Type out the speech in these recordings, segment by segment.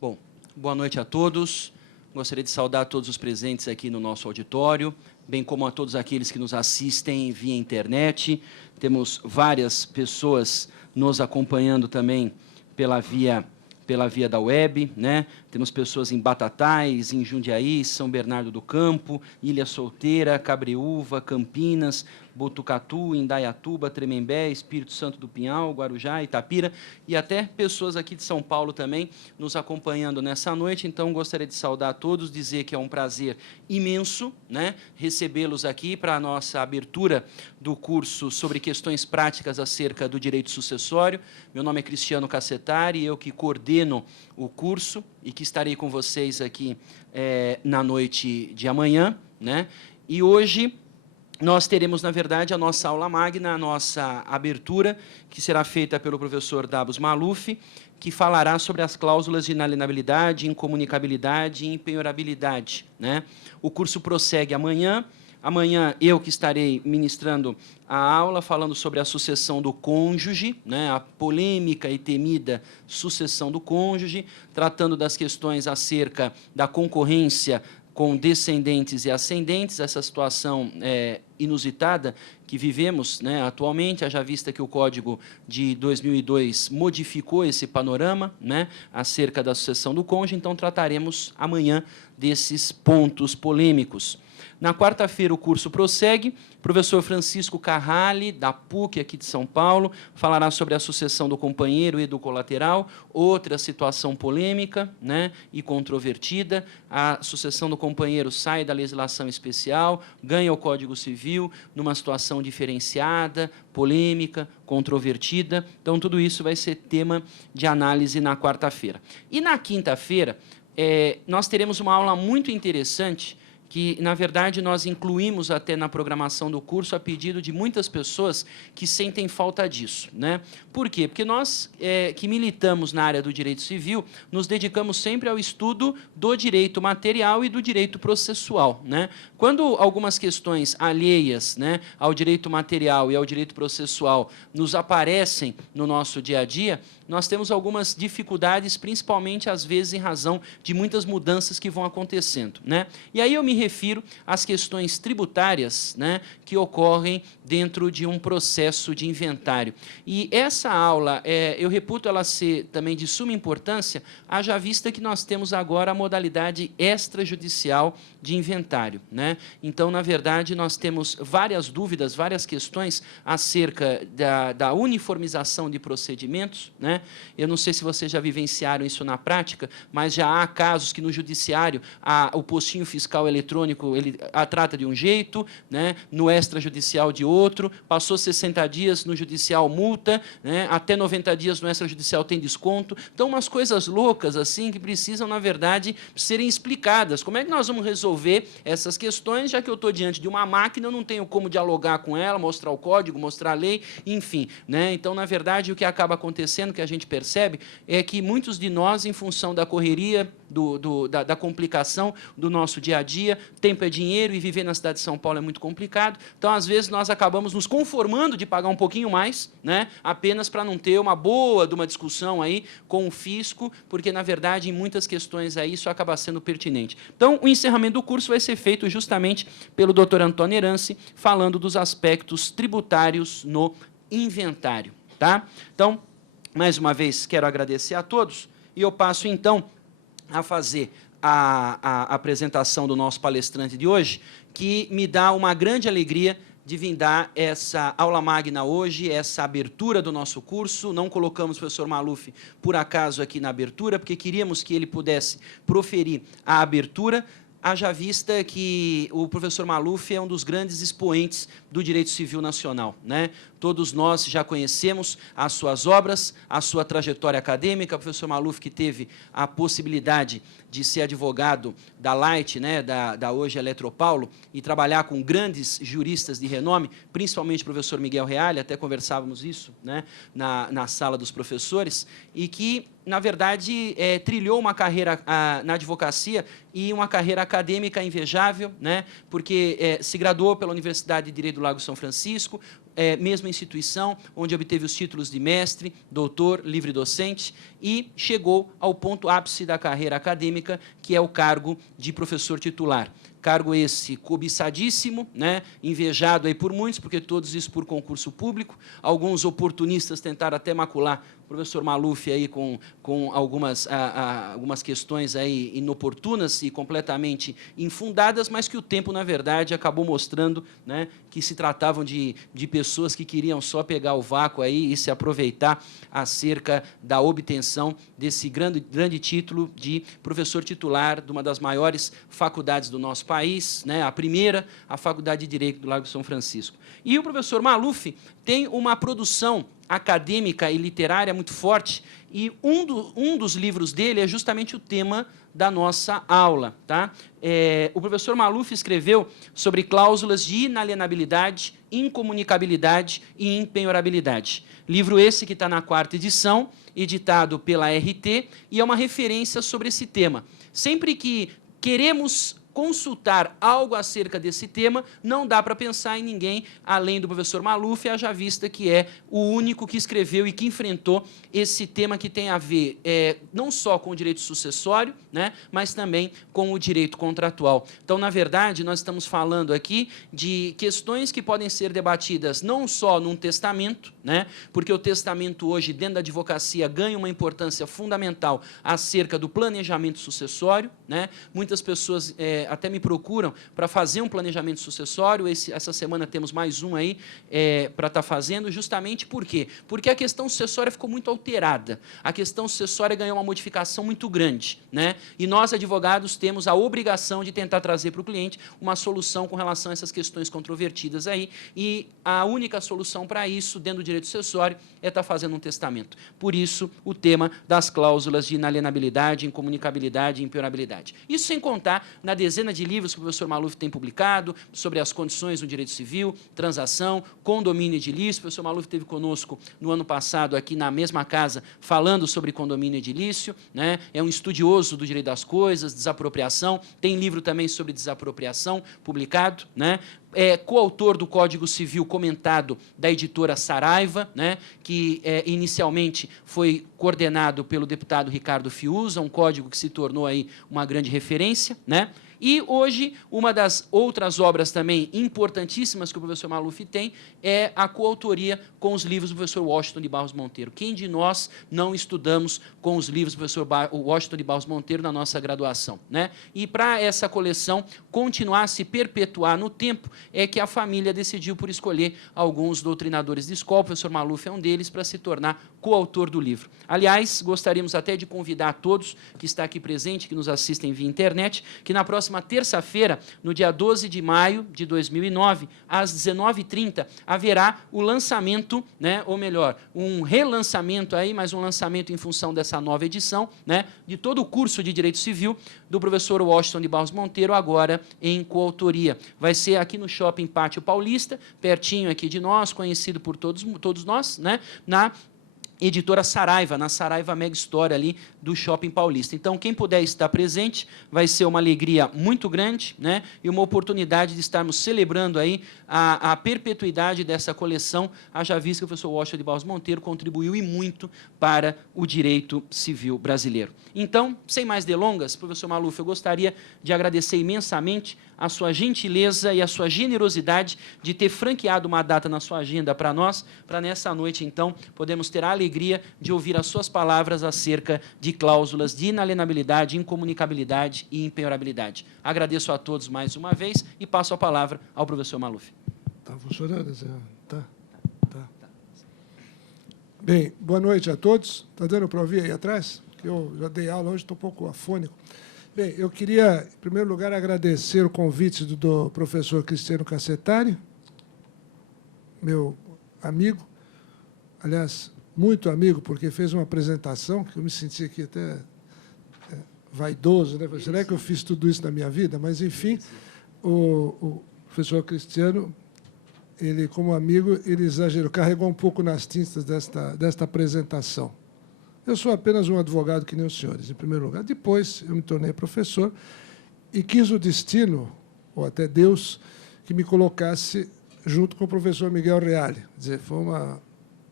Bom, boa noite a todos. Gostaria de saudar todos os presentes aqui no nosso auditório, bem como a todos aqueles que nos assistem via internet. Temos várias pessoas nos acompanhando também pela via da web, né? Temos pessoas em Batatais, em Jundiaí, São Bernardo do Campo, Ilha Solteira, Cabreúva, Campinas, Botucatu, Indaiatuba, Tremembé, Espírito Santo do Pinhal, Guarujá, Itapira, e até pessoas aqui de São Paulo também nos acompanhando nessa noite. Então, gostaria de saudar a todos, dizer que é um prazer imenso, né, recebê-los aqui para a nossa abertura do curso sobre questões práticas acerca do direito sucessório. Meu nome é Cristiano Cassetari, eu que coordeno o curso e que estarei com vocês aqui na noite de amanhã, né? E hoje nós teremos, na verdade, a nossa aula magna, a nossa abertura, que será feita pelo professor Dabos Maluf, que falará sobre as cláusulas de inalienabilidade, incomunicabilidade e impenhorabilidade, né? O curso prossegue amanhã. Amanhã eu que estarei ministrando a aula, falando sobre a sucessão do cônjuge, né, a polêmica e temida sucessão do cônjuge, tratando das questões acerca da concorrência com descendentes e ascendentes, essa situação inusitada que vivemos, né, atualmente, haja vista que o Código de 2002 modificou esse panorama, né, acerca da sucessão do cônjuge. Então, trataremos amanhã desses pontos polêmicos. Na quarta-feira, o curso prossegue. O professor Francisco Carrali, da PUC, aqui de São Paulo, falará sobre a sucessão do companheiro e do colateral, outra situação polêmica, né, e controvertida. A sucessão do companheiro sai da legislação especial, ganha o Código Civil, numa situação diferenciada, polêmica, controvertida. Então, tudo isso vai ser tema de análise na quarta-feira. E na quinta-feira, nós teremos uma aula muito interessante, que, na verdade, nós incluímos até na programação do curso a pedido de muitas pessoas que sentem falta disso, né? Por quê? Porque nós, que militamos na área do direito civil, nos dedicamos sempre ao estudo do direito material e do direito processual, né? Quando algumas questões alheias, né, ao direito material e ao direito processual nos aparecem no nosso dia a dia, nós temos algumas dificuldades, principalmente, às vezes, em razão de muitas mudanças que vão acontecendo, né? E aí eu me refiro às questões tributárias, né, que ocorrem dentro de um processo de inventário. E essa aula, eu reputo ela ser também de suma importância, haja vista que nós temos agora a modalidade extrajudicial de inventário, né? Então, na verdade, nós temos várias dúvidas, várias questões acerca da uniformização de procedimentos, né? Eu não sei se vocês já vivenciaram isso na prática, mas já há casos que no judiciário o postinho fiscal eletrônico ele trata de um jeito, né? No extrajudicial de outro, passou 60 dias no judicial multa, né? Até 90 dias no extrajudicial tem desconto. Então, umas coisas loucas assim que precisam, na verdade, serem explicadas. Como é que nós vamos resolver essas questões, já que eu estou diante de uma máquina, eu não tenho como dialogar com ela, mostrar o código, mostrar a lei, enfim, né? Então, na verdade, o que acaba acontecendo, que a gente percebe, é que muitos de nós, em função da correria, da complicação do nosso dia a dia, tempo é dinheiro e viver na cidade de São Paulo é muito complicado, então, às vezes, nós acabamos nos conformando de pagar um pouquinho mais, né, apenas para não ter uma boa de uma discussão aí com o fisco, porque, na verdade, em muitas questões aí isso acaba sendo pertinente. Então, o encerramento do curso vai ser feito justamente pelo Dr. Antônio Herance, falando dos aspectos tributários no inventário, tá? Então, mais uma vez, quero agradecer a todos e eu passo, então, a fazer a apresentação do nosso palestrante de hoje, que me dá uma grande alegria de vir dar essa aula magna hoje, essa abertura do nosso curso. Não colocamos o professor Maluf, por acaso, aqui na abertura, porque queríamos que ele pudesse proferir a abertura, haja vista que o professor Maluf é um dos grandes expoentes do direito civil nacional, né? Todos nós já conhecemos as suas obras, a sua trajetória acadêmica. O professor Maluf, que teve a possibilidade de ser advogado da Light, né, da hoje Eletropaulo, e trabalhar com grandes juristas de renome, principalmente o professor Miguel Reale, até conversávamos isso, né, na sala dos professores, e que, na verdade, trilhou uma carreira na advocacia e uma carreira acadêmica invejável, né? Porque se graduou pela Universidade de Direito do Lago São Francisco, mesma instituição, onde obteve os títulos de mestre, doutor, livre docente, e chegou ao ponto ápice da carreira acadêmica, que é o cargo de professor titular. Cargo esse cobiçadíssimo, né, invejado aí por muitos, porque todos isso por concurso público. Alguns oportunistas tentaram até macular o professor Maluf aí com algumas questões aí inoportunas e completamente infundadas, mas que o tempo, na verdade, acabou mostrando, né, que se tratavam de pessoas que queriam só pegar o vácuo aí e se aproveitar acerca da obtenção desse grande título de professor titular de uma das maiores faculdades do nosso país, né, a primeira, a Faculdade de Direito do Lago São Francisco. E o professor Maluf tem uma produção acadêmica e literária muito forte, e um dos livros dele é justamente o tema da nossa aula. Tá? O professor Maluf escreveu sobre cláusulas de inalienabilidade, incomunicabilidade e impenhorabilidade. Livro esse que está na 4ª edição, editado pela RT, e é uma referência sobre esse tema. Sempre que queremos consultar algo acerca desse tema, não dá para pensar em ninguém além do professor Maluf, haja vista que é o único que escreveu e que enfrentou esse tema que tem a ver não só com o direito sucessório, né, mas também com o direito contratual. Então, na verdade, nós estamos falando aqui de questões que podem ser debatidas não só num testamento, né, porque o testamento hoje, dentro da advocacia, ganha uma importância fundamental acerca do planejamento sucessório, né. Muitas pessoas até me procuram para fazer um planejamento sucessório. Essa semana temos mais um aí para estar fazendo, justamente por quê? Porque a questão sucessória ficou muito alterada. A questão sucessória ganhou uma modificação muito grande, né? E nós, advogados, temos a obrigação de tentar trazer para o cliente uma solução com relação a essas questões controvertidas aí, e a única solução para isso, dentro do direito sucessório, é estar fazendo um testamento. Por isso, o tema das cláusulas de inalienabilidade, incomunicabilidade e impenhorabilidade. Isso sem contar na dezena de livros que o professor Maluf tem publicado sobre as condições do direito civil, transação, condomínio edilício. O professor Maluf esteve conosco no ano passado aqui na mesma casa falando sobre condomínio edilício, né? É um estudioso do direito das coisas, desapropriação, tem livro também sobre desapropriação publicado, né? É coautor do Código Civil comentado da editora Saraiva, né, que inicialmente foi coordenado pelo deputado Ricardo Fiuza, um código que se tornou aí uma grande referência, né? E hoje, uma das outras obras também importantíssimas que o professor Maluf tem é a coautoria com os livros do professor Washington de Barros Monteiro. Quem de nós não estudamos com os livros do professor Washington de Barros Monteiro na nossa graduação, né? E para essa coleção continuar a se perpetuar no tempo, é que a família decidiu por escolher alguns doutrinadores de escola, o professor Maluf é um deles, para se tornar coautor do livro. Aliás, gostaríamos até de convidar a todos que está aqui presente, que nos assistem via internet, que na próxima terça-feira, no dia 12 de maio de 2009, às 19h30, haverá o lançamento, né, ou melhor, um relançamento aí, mas um lançamento em função dessa nova edição, né, de todo o curso de Direito Civil do professor Washington de Barros Monteiro, agora em coautoria. Vai ser aqui no Shopping Pátio Paulista, pertinho aqui de nós, conhecido por todos nós, né, na editora Saraiva, na Saraiva Mega Store ali do Shopping Paulista. Então, quem puder estar presente, vai ser uma alegria muito grande, né, e uma oportunidade de estarmos celebrando aí a perpetuidade dessa coleção, haja vista que o professor Washington de Barros Monteiro contribuiu e muito para o direito civil brasileiro. Então, sem mais delongas, professor Maluf, eu gostaria de agradecer imensamente a sua gentileza e a sua generosidade de ter franqueado uma data na sua agenda para nós, para nessa noite, então, podemos ter a alegria de ouvir as suas palavras acerca de cláusulas de inalienabilidade, incomunicabilidade e impenhorabilidade. Agradeço a todos mais uma vez e passo a palavra ao professor Maluf. Está funcionando? Tá. Bem, boa noite a todos. Está dando para ouvir aí atrás? Eu já dei aula hoje, estou um pouco afônico. Bem, eu queria, em primeiro lugar, agradecer o convite do professor Cristiano Cassetari, meu amigo, aliás, muito amigo, porque fez uma apresentação que eu me senti aqui até vaidoso, né? Será que eu fiz tudo isso na minha vida? Mas, enfim, o professor Cristiano, ele, como amigo, ele exagerou, carregou um pouco nas tintas desta apresentação. Eu sou apenas um advogado que nem os senhores, em primeiro lugar. Depois, eu me tornei professor e quis o destino, ou até Deus, que me colocasse junto com o professor Miguel Reale. Quer dizer, foi uma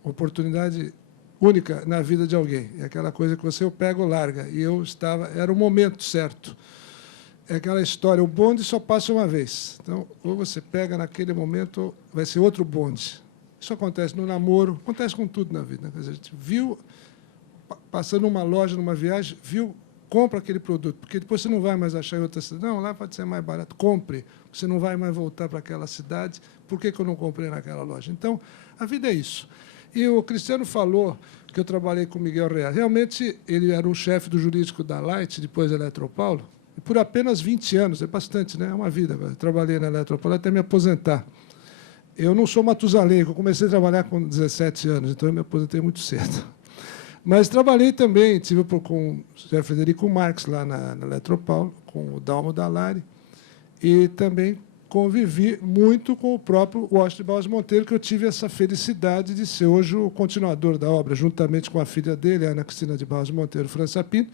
oportunidade única na vida de alguém. É aquela coisa que você o pega ou larga. E eu estava... Era o momento certo. É aquela história, o bonde só passa uma vez. Então, ou você pega naquele momento, ou vai ser outro bonde. Isso acontece no namoro, acontece com tudo na vida. Né? Quer dizer, a gente viu, passando numa loja, numa viagem, viu, compra aquele produto, porque depois você não vai mais achar em outra cidade. Não, lá pode ser mais barato. Compre. Você não vai mais voltar para aquela cidade. Por que eu não comprei naquela loja? Então, a vida é isso. E o Cristiano falou que eu trabalhei com o Miguel Reale. Realmente, ele era o chefe do jurídico da Light, depois da Eletropaulo, e por apenas 20 anos, é bastante, né? É uma vida. Eu trabalhei na Eletropaulo até me aposentar. Eu não sou Matusalém, eu comecei a trabalhar com 17 anos, então eu me aposentei muito cedo. Mas trabalhei também, tive com o José Frederico Marques, lá na Eletropaulo, com o Dalmo Dallari, e também convivi muito com o próprio Washington Barros Monteiro, que eu tive essa felicidade de ser hoje o continuador da obra, juntamente com a filha dele, Ana Cristina de Barros Monteiro França Pinto,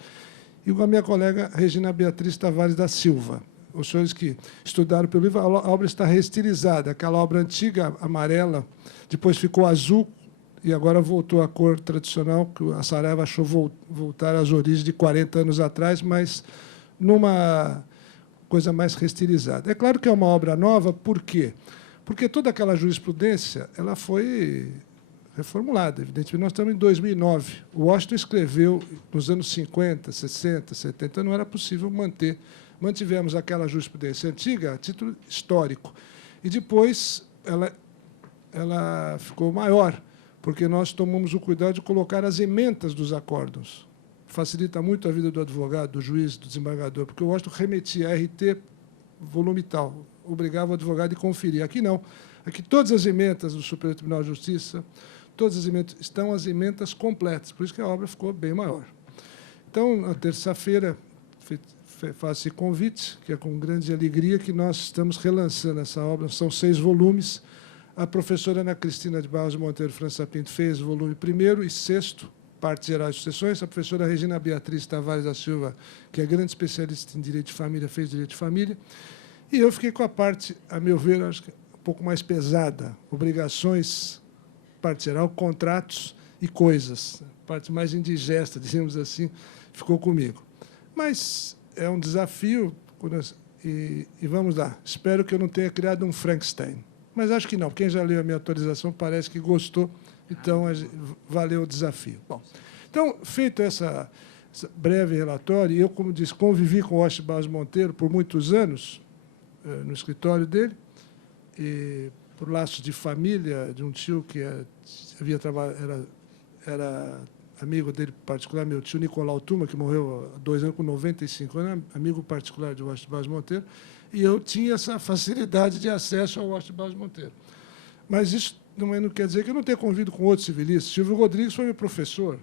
e com a minha colega Regina Beatriz Tavares da Silva. Os senhores que estudaram pelo livro, a obra está reestilizada. Aquela obra antiga, amarela, depois ficou azul, e agora voltou à cor tradicional, que a Saraiva achou voltar às origens de 40 anos atrás, mas numa coisa mais reestilizada. É claro que é uma obra nova, por quê? Porque toda aquela jurisprudência ela foi reformulada, evidentemente. Nós estamos em 2009. O Washington escreveu nos anos 50, 60, 70, então não era possível manter. Mantivemos aquela jurisprudência antiga a título histórico. E depois ela ficou maior, porque nós tomamos o cuidado de colocar as emendas dos acórdãos. Facilita muito a vida do advogado, do juiz, do desembargador, porque o Washington remetia a RT volume tal, obrigava o advogado a conferir. Aqui não. Aqui todas as emendas do Superior Tribunal de Justiça, todas as emendas, estão as emendas completas, por isso que a obra ficou bem maior. Então, na terça-feira, faço esse convite, que é com grande alegria que nós estamos relançando essa obra. São 6 volumes. A professora Ana Cristina de Barros Monteiro França Pinto fez o volume 1º e 6º, Partes Gerais e Sucessões. A professora Regina Beatriz Tavares da Silva, que é grande especialista em direito de família, fez direito de família. E eu fiquei com a parte, a meu ver, acho que um pouco mais pesada, obrigações, parte geral, contratos e coisas. A parte mais indigesta, dizemos assim, ficou comigo. Mas é um desafio, e vamos lá. Espero que eu não tenha criado um Frankenstein. Mas acho que não. Quem já leu a minha atualização parece que gostou, então valeu o desafio. Bom, então, feito esse breve relatório, eu, como disse, convivi com o Washington Barros Monteiro por muitos anos, no escritório dele, e por laços de família, de um tio que havia trabalhado, era amigo dele particular, meu tio Nicolau Tuma, que morreu há 2 anos, com 95 anos, amigo particular de Washington Barros Monteiro, e eu tinha essa facilidade de acesso ao Washington Barros Monteiro. Mas isso não quer dizer que eu não tenha convido com outros civilistas. Silvio Rodrigues foi meu professor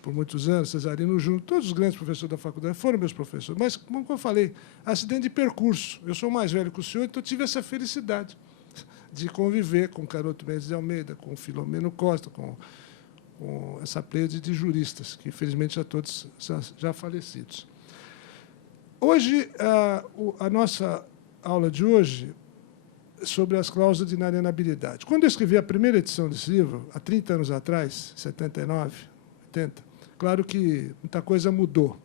por muitos anos, Cesarino Júnior, todos os grandes professores da faculdade foram meus professores. Mas, como eu falei, acidente de percurso. Eu sou mais velho que o senhor, então eu tive essa felicidade de conviver com Caroto Mendes de Almeida, com Filomeno Costa, com essa pleia de juristas, que, infelizmente, já todos já falecidos. Hoje, a nossa aula de hoje é sobre as cláusulas de inalienabilidade. Quando eu escrevi a primeira edição desse livro, há 30 anos atrás, 79, 80, claro que muita coisa mudou.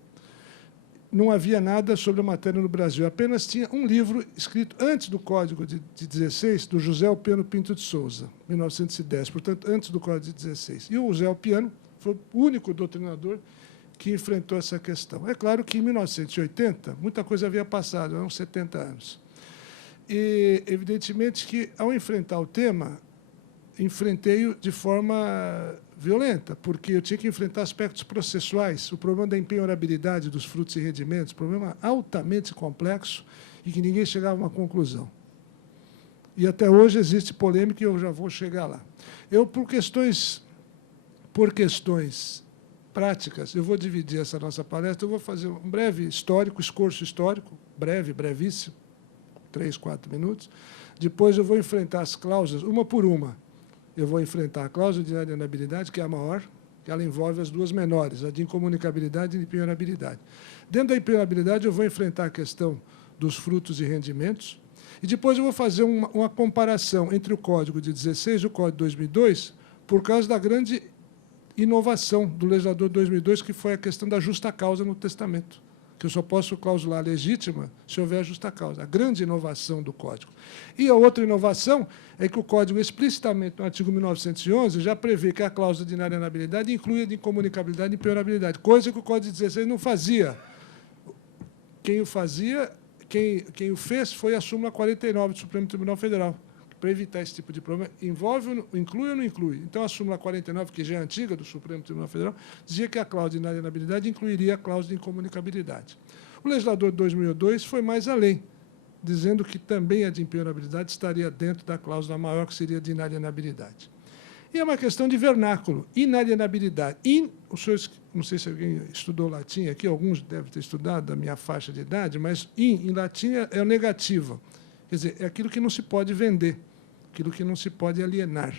Não havia nada sobre a matéria no Brasil, apenas tinha um livro escrito antes do Código de 16, do José Alpiano Pinto de Souza, 1910, portanto, antes do Código de 16. E o José Alpiano foi o único doutrinador que enfrentou essa questão. É claro que, em 1980, muita coisa havia passado, eram 70 anos. E, evidentemente, que, ao enfrentar o tema, enfrentei-o de forma violenta, porque eu tinha que enfrentar aspectos processuais, o problema da empenhorabilidade dos frutos e rendimentos, problema altamente complexo e que ninguém chegava a uma conclusão. E, até hoje, existe polêmica e eu já vou chegar lá. Eu, por questões práticas, eu vou dividir essa nossa palestra, eu vou fazer um breve histórico, escorço histórico, brevíssimo, 3, 4 minutos. Depois eu vou enfrentar as cláusulas, uma por uma. Eu vou enfrentar a cláusula de inalienabilidade, que é a maior, que ela envolve as duas menores, a de incomunicabilidade e de impenhorabilidade. Dentro da impenhorabilidade, eu vou enfrentar a questão dos frutos e rendimentos, e depois eu vou fazer uma comparação entre o Código de 16 e o Código de 2002, por causa da grande inovação do legislador de 2002, que foi a questão da justa causa no testamento, que eu só posso clausular legítima se houver justa causa. A grande inovação do Código. E a outra inovação é que o Código, explicitamente, no artigo 1911, já prevê que a cláusula de inalienabilidade inclui a de incomunicabilidade e impenhorabilidade, coisa que o Código de 16 não fazia. Quem o fazia, quem o fez foi a súmula 49 do Supremo Tribunal Federal, para evitar esse tipo de problema. Inclui ou não inclui? Então, a súmula 49, que já é antiga do Supremo Tribunal Federal, dizia que a cláusula de inalienabilidade incluiria a cláusula de incomunicabilidade. O legislador de 2002 foi mais além, dizendo que também a de impenhorabilidade estaria dentro da cláusula maior, que seria de inalienabilidade. E é uma questão de vernáculo, inalienabilidade. Os senhores, não sei se alguém estudou latim aqui, alguns devem ter estudado da minha faixa de idade, mas em latim é o negativo. Quer dizer, é aquilo que não se pode vender, aquilo que não se pode alienar.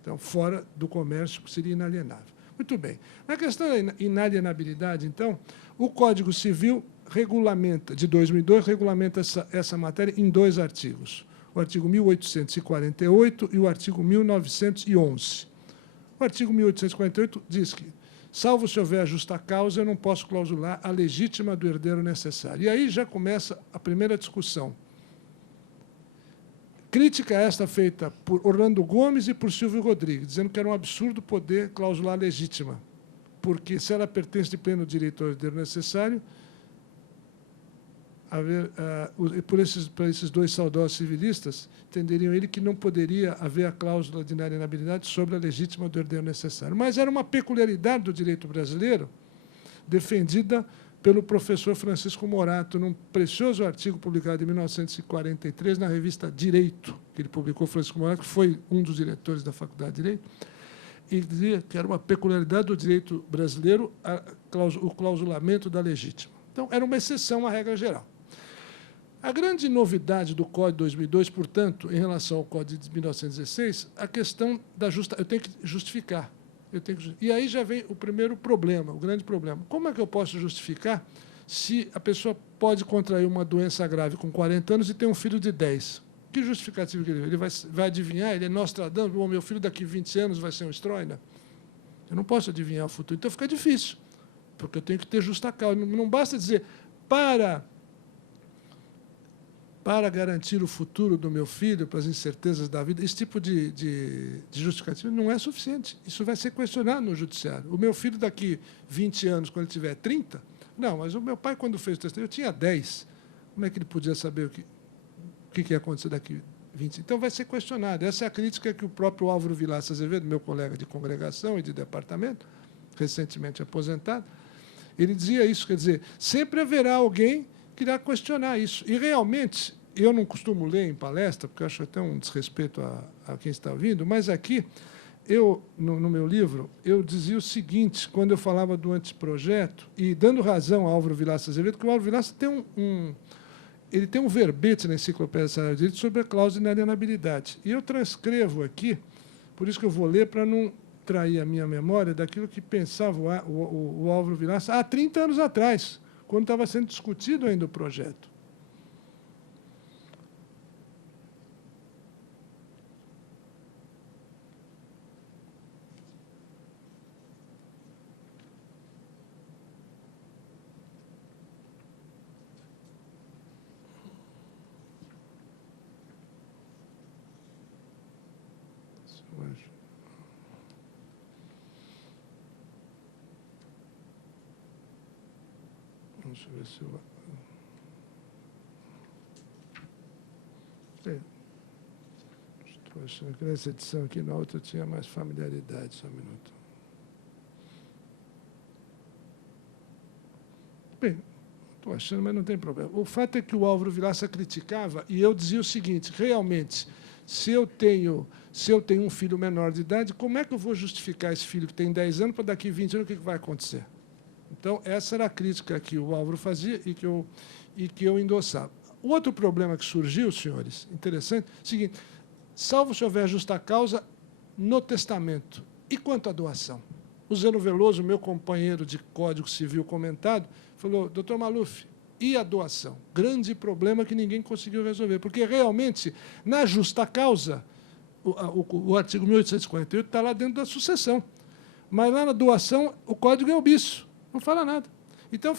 Então, fora do comércio, seria inalienável. Muito bem. Na questão da inalienabilidade, então, o Código Civil regulamenta, de 2002, regulamenta essa matéria em 2 artigos. O artigo 1848 e o artigo 1911. O artigo 1848 diz que, salvo se houver justa causa, eu não posso clausular a legítima do herdeiro necessário. E aí já começa a primeira discussão. Crítica esta feita por Orlando Gomes e por Silvio Rodrigues, dizendo que era um absurdo poder clausular a legítima, porque, se ela pertence de pleno direito ao herdeiro necessário, por esses 2 saudosos civilistas, entenderiam ele que não poderia haver a cláusula de inalienabilidade sobre a legítima do herdeiro necessário. Mas era uma peculiaridade do direito brasileiro, defendida pelo professor Francisco Morato, num precioso artigo publicado em 1943 na revista Direito, que ele publicou, Francisco Morato, que foi um dos diretores da Faculdade de Direito, e dizia que era uma peculiaridade do direito brasileiro o clausulamento da legítima. Então, era uma exceção à regra geral. A grande novidade do Código de 2002, portanto, em relação ao Código de 1916, a questão da eu tenho que justificar. E aí já vem o primeiro problema, o grande problema. Como é que eu posso justificar se a pessoa pode contrair uma doença grave com 40 anos e ter um filho de 10? Que justificativo que ele vai adivinhar? Ele é Nostradamus, bom, meu filho daqui a 20 anos vai ser um Stroessner? Eu não posso adivinhar o futuro. Então fica difícil, porque eu tenho que ter justa causa. Não basta dizer, para garantir o futuro do meu filho, para as incertezas da vida, esse tipo de justificativo não é suficiente. Isso vai ser questionado no judiciário. O meu filho, daqui 20 anos, quando ele tiver 30, não, mas o meu pai, quando fez o testamento, eu tinha 10. Como é que ele podia saber o que ia acontecer daqui 20? Então, vai ser questionado. Essa é a crítica que o próprio Álvaro Vilaça Azevedo, meu colega de congregação e de departamento, recentemente aposentado, ele dizia isso, quer dizer, sempre haverá alguém que irá questionar isso. E, realmente, eu não costumo ler em palestra, porque eu acho até um desrespeito a quem está ouvindo, mas aqui, no meu livro, eu dizia o seguinte, quando eu falava do anteprojeto, e dando razão ao Álvaro Vilaça Azevedo, que o Álvaro Vilaça tem ele tem um verbete na Enciclopédia Sagrada de Direito sobre a cláusula de inalienabilidade. E eu transcrevo aqui, por isso que eu vou ler, para não trair a minha memória daquilo que pensava o Álvaro Vilaça há 30 anos atrás, quando estava sendo discutido ainda o projeto. Deixa eu ver se eu... Estou achando que nessa edição aqui, na outra, eu tinha mais familiaridade. Só um minuto. Bem, estou achando, mas não tem problema. O fato é que o Álvaro Vilaça criticava, e eu dizia o seguinte, realmente, se eu tenho um filho menor de idade, como é que eu vou justificar esse filho que tem 10 anos para daqui a 20 anos, o que vai acontecer? Então, essa era a crítica que o Álvaro fazia e que eu endossava. O outro problema que surgiu, senhores, interessante, é o seguinte, salvo se houver justa causa no testamento. E quanto à doação? O Zeno Veloso, meu companheiro de Código Civil comentado, falou, doutor Maluf, e a doação? Grande problema que ninguém conseguiu resolver, porque realmente, na justa causa, o artigo 1848 está lá dentro da sucessão, mas lá na doação o código é omisso, não fala nada. Então,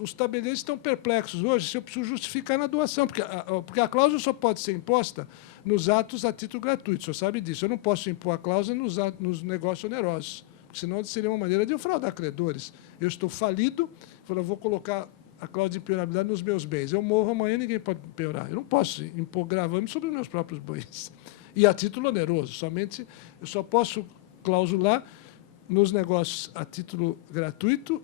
os tabeliões estão perplexos hoje se eu preciso justificar na doação, porque a cláusula só pode ser imposta nos atos a título gratuito, o senhor sabe disso. Eu não posso impor a cláusula nos negócios onerosos, senão seria uma maneira de eu fraudar credores. Eu estou falido, eu vou colocar a cláusula de impenhorabilidade nos meus bens. Eu morro amanhã, ninguém pode penhorar. Eu não posso impor gravame sobre os meus próprios bens. E a título oneroso, somente eu só posso clausular nos negócios a título gratuito,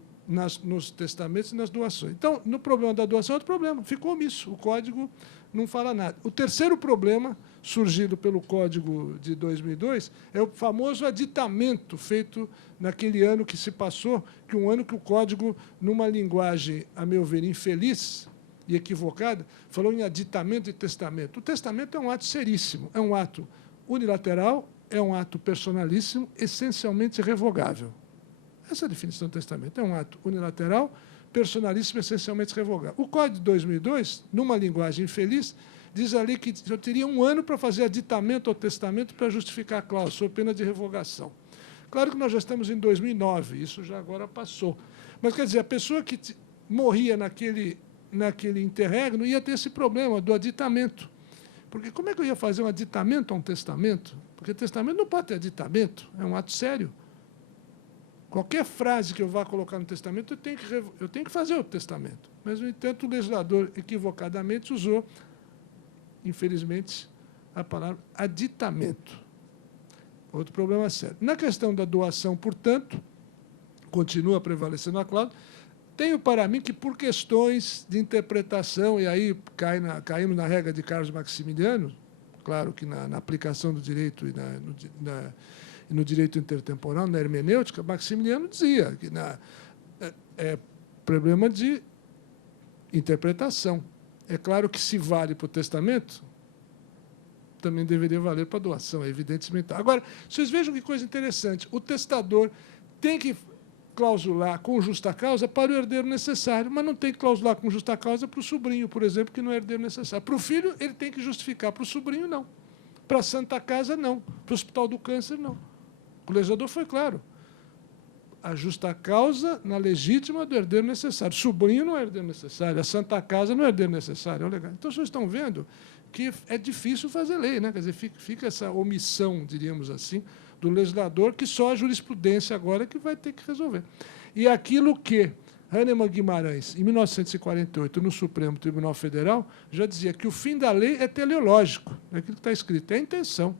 nos testamentos e nas doações. Então, no problema da doação é outro problema, ficou omisso, o Código não fala nada. O terceiro problema, surgido pelo Código de 2002, é o famoso aditamento feito naquele ano que se passou, que um ano que o Código, numa linguagem, a meu ver, infeliz e equivocada, falou em aditamento e testamento. O testamento é um ato seríssimo, é um ato unilateral, é um ato personalíssimo, essencialmente revogável. Essa é a definição do testamento. É um ato unilateral, personalíssimo, essencialmente revogável. O Código de 2002, numa linguagem infeliz, diz ali que eu teria um ano para fazer aditamento ao testamento para justificar a cláusula, sob pena de revogação. Claro que nós já estamos em 2009, isso já agora passou. Mas, quer dizer, a pessoa que morria naquele interregno ia ter esse problema do aditamento. Porque como é que eu ia fazer um aditamento a um testamento? Porque testamento não pode ter aditamento, é um ato sério. Qualquer frase que eu vá colocar no testamento, eu tenho que fazer o testamento. Mas, no entanto, o legislador equivocadamente usou, infelizmente, a palavra aditamento. Outro problema sério. Na questão da doação, portanto, continua prevalecendo a cláusula, tenho para mim que, por questões de interpretação, e aí caímos na regra de Carlos Maximiliano, claro que na aplicação do direito e no direito intertemporal, na hermenêutica, Maximiliano dizia que é problema de interpretação. É claro que, se vale para o testamento, também deveria valer para a doação, é evidentemente. Agora, vocês vejam que coisa interessante. O testador tem que clausular com justa causa para o herdeiro necessário, mas não tem que clausular com justa causa para o sobrinho, por exemplo, que não é herdeiro necessário. Para o filho, ele tem que justificar, para o sobrinho, não. Para a Santa Casa, não. Para o Hospital do Câncer, não. O legislador foi claro. A justa causa na legítima do herdeiro necessário. O sobrinho não é herdeiro necessário, a Santa Casa não é herdeiro necessário. Então, vocês estão vendo que é difícil fazer lei, né? Quer dizer, fica essa omissão, diríamos assim, do legislador, que só a jurisprudência agora que vai ter que resolver. E aquilo que Hahnemann Guimarães, em 1948, no Supremo Tribunal Federal, já dizia que o fim da lei é teleológico, é aquilo que está escrito, é a intenção.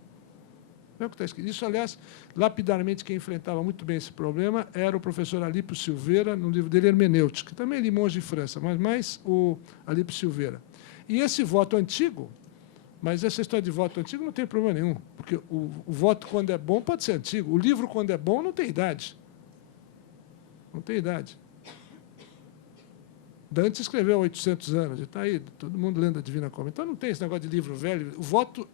Não é o que está escrito. Isso, aliás, lapidariamente, quem enfrentava muito bem esse problema era o professor Alípio Silveira, no livro dele, Hermenêutica, também ele monge de França, mas mais o Alípio Silveira. E esse voto antigo, mas essa história de voto antigo não tem problema nenhum, porque o voto, quando é bom, pode ser antigo. O livro, quando é bom, não tem idade. Não tem idade. Dante escreveu há 800 anos, está aí, todo mundo lendo a Divina Comédia. Então, não tem esse negócio de livro velho. O voto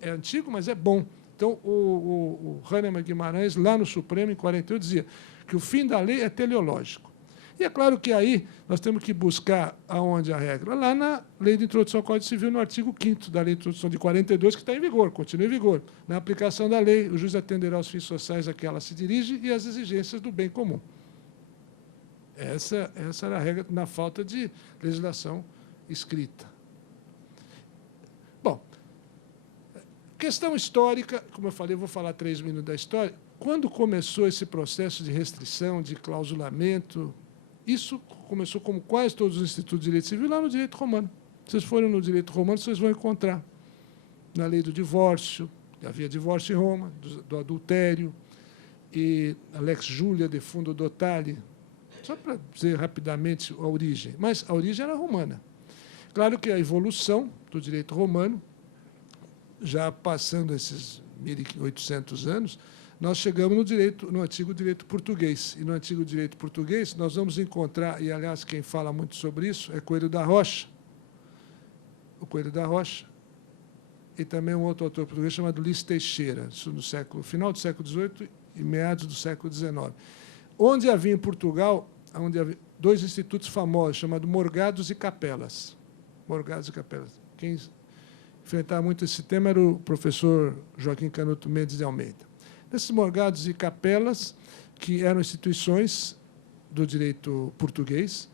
é antigo, mas é bom. Então, o Hahnemann Guimarães, lá no Supremo, em 48, dizia que o fim da lei é teleológico. E é claro que aí nós temos que buscar aonde a regra? Lá na Lei de Introdução ao Código Civil, no artigo 5º da Lei de Introdução de 42, que está em vigor, continua em vigor. Na aplicação da lei, o juiz atenderá aos fins sociais a que ela se dirige e às exigências do bem comum. Essa era a regra na falta de legislação escrita. Bom, questão histórica, como eu falei, eu vou falar 3 minutos da história. Quando começou esse processo de restrição, de clausulamento, isso começou, como quase todos os institutos de direito civil, lá no direito romano. Se vocês forem no direito romano, vocês vão encontrar na lei do divórcio, havia divórcio em Roma, do adultério, e a Lex Julia de Fundo Dotali, só para dizer rapidamente a origem. Mas a origem era romana. Claro que a evolução do direito romano, já passando esses 1.800 anos, nós chegamos no antigo direito português. E no antigo direito português, nós vamos encontrar, e, aliás, quem fala muito sobre isso é Coelho da Rocha, o Coelho da Rocha, e também um outro autor português chamado Luís Teixeira, isso no final do século XVIII e meados do século XIX, onde havia em Portugal dois institutos famosos, chamados Morgados e Capelas. Morgados e Capelas. Quem enfrentava muito esse tema era o professor Joaquim Canuto Mendes de Almeida. Nesses Morgados e Capelas, que eram instituições do direito português,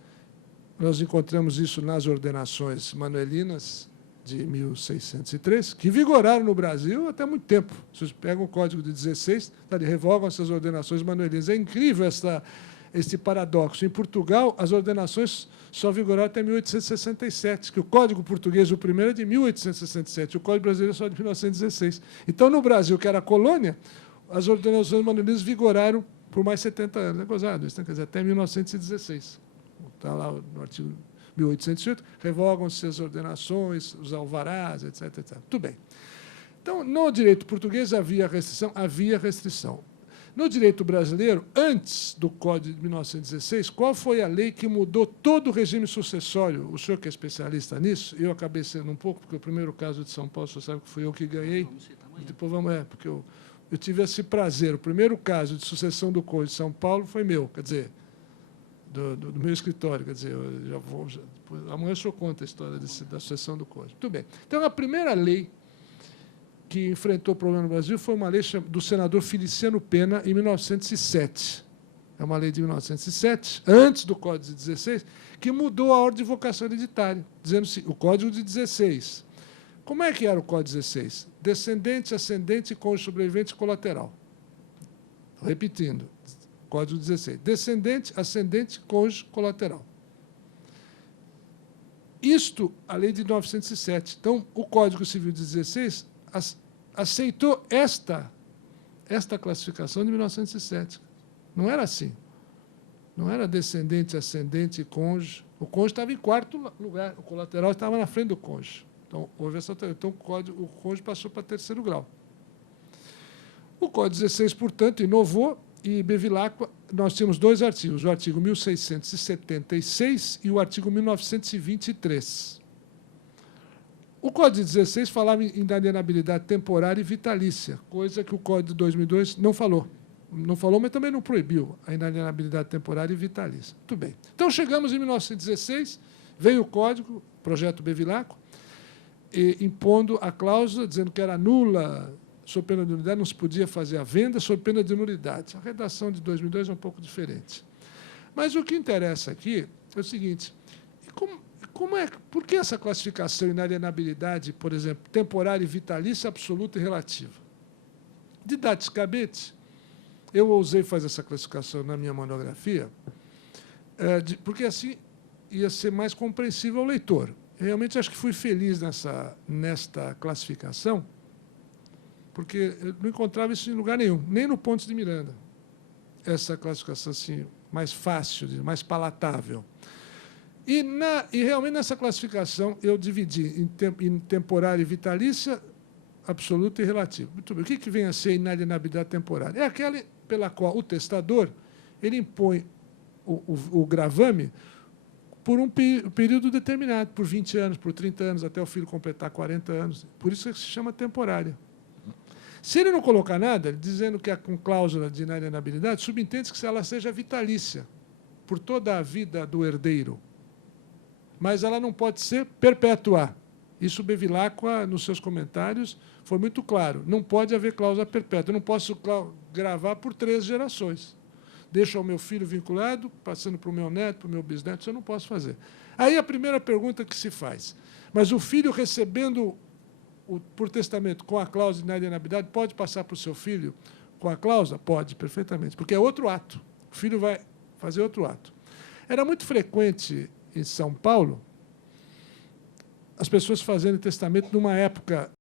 nós encontramos isso nas ordenações manuelinas de 1603, que vigoraram no Brasil até muito tempo. Vocês pegam o Código de 16, revogam essas ordenações manuelinas. É incrível esse paradoxo. Em Portugal, as ordenações só vigoraram até 1867, que o Código Português, o primeiro, é de 1867, o Código Brasileiro é só de 1916. Então, no Brasil, que era colônia, as ordenações manuelinas vigoraram por mais 70 anos. É gozado isso, né? Quer dizer, até 1916. Está lá no artigo 1808, revogam-se as ordenações, os alvarás, etc, etc. Tudo bem. Então, no direito português havia restrição? Havia restrição. No direito brasileiro, antes do Código de 1916, qual foi a lei que mudou todo o regime sucessório? O senhor que é especialista nisso, eu acabei sendo um pouco, porque o primeiro caso de São Paulo, o senhor sabe que fui eu que ganhei. Depois porque eu tive esse prazer. O primeiro caso de sucessão do Código de São Paulo foi meu, quer dizer, do meu escritório. Quer dizer, amanhã o senhor conta a história da sucessão do Código. Muito bem. Então, a primeira lei que enfrentou o problema no Brasil foi uma lei do senador Feliciano Pena, em 1907. É uma lei de 1907, antes do Código de 16, que mudou a ordem de vocação hereditária, dizendo assim, o Código de 16. Como é que era o Código de 16? Descendente, ascendente, cônjuge sobrevivente colateral. Repetindo, Código 16. Descendente, ascendente, cônjuge colateral. Isto, a lei de 1907. Então, o Código Civil de 16 aceitou esta classificação de 1907. Não era assim. Não era descendente, ascendente e cônjuge. O cônjuge estava em quarto lugar, o colateral estava na frente do cônjuge. Então, houve essa alteração. Então, o cônjuge passou para terceiro grau. O Código 16, portanto, inovou, e Bevilacqua, nós tínhamos dois artigos, o artigo 1676 e o artigo 1923. O Código 16 falava em inalienabilidade temporária e vitalícia, coisa que o Código de 2002 não falou. Não falou, mas também não proibiu a inalienabilidade temporária e vitalícia. Muito bem. Então, chegamos em 1916, veio o Código, projeto Bevilacqua, impondo a cláusula, dizendo que era nula, sob pena de nulidade, não se podia fazer a venda, sob pena de nulidade. A redação de 2002 é um pouco diferente. Mas o que interessa aqui é o seguinte, por que essa classificação inalienabilidade, por exemplo, temporária e vitalícia, absoluta e relativa? Didaticamente, eu ousei fazer essa classificação na minha monografia, porque assim ia ser mais compreensível ao leitor. Realmente, acho que fui feliz nesta classificação, porque eu não encontrava isso em lugar nenhum, nem no Pontes de Miranda, essa classificação assim, mais fácil, mais palatável. E realmente, nessa classificação, eu dividi em temporária e vitalícia, absoluta e relativa. Muito bem. O que vem a ser inalienabilidade temporária? É aquela pela qual o testador ele impõe o gravame por um período determinado, por 20 anos, por 30 anos, até o filho completar 40 anos. Por isso que se chama temporária. Se ele não colocar nada, dizendo que é com cláusula de inalienabilidade, subentende-se que ela seja vitalícia, por toda a vida do herdeiro. Mas ela não pode ser perpétua. Isso Bevilacqua, nos seus comentários, foi muito claro. Não pode haver cláusula perpétua. Eu não posso gravar por 3 gerações. Deixo ao meu filho vinculado, passando para o meu neto, para o meu bisneto, isso eu não posso fazer. Aí a primeira pergunta que se faz, mas o filho recebendo por testamento com a cláusula de inalienabilidade, pode passar para o seu filho com a cláusula? Pode, perfeitamente, porque é outro ato. O filho vai fazer outro ato. Era muito frequente em São Paulo as pessoas fazendo testamento numa época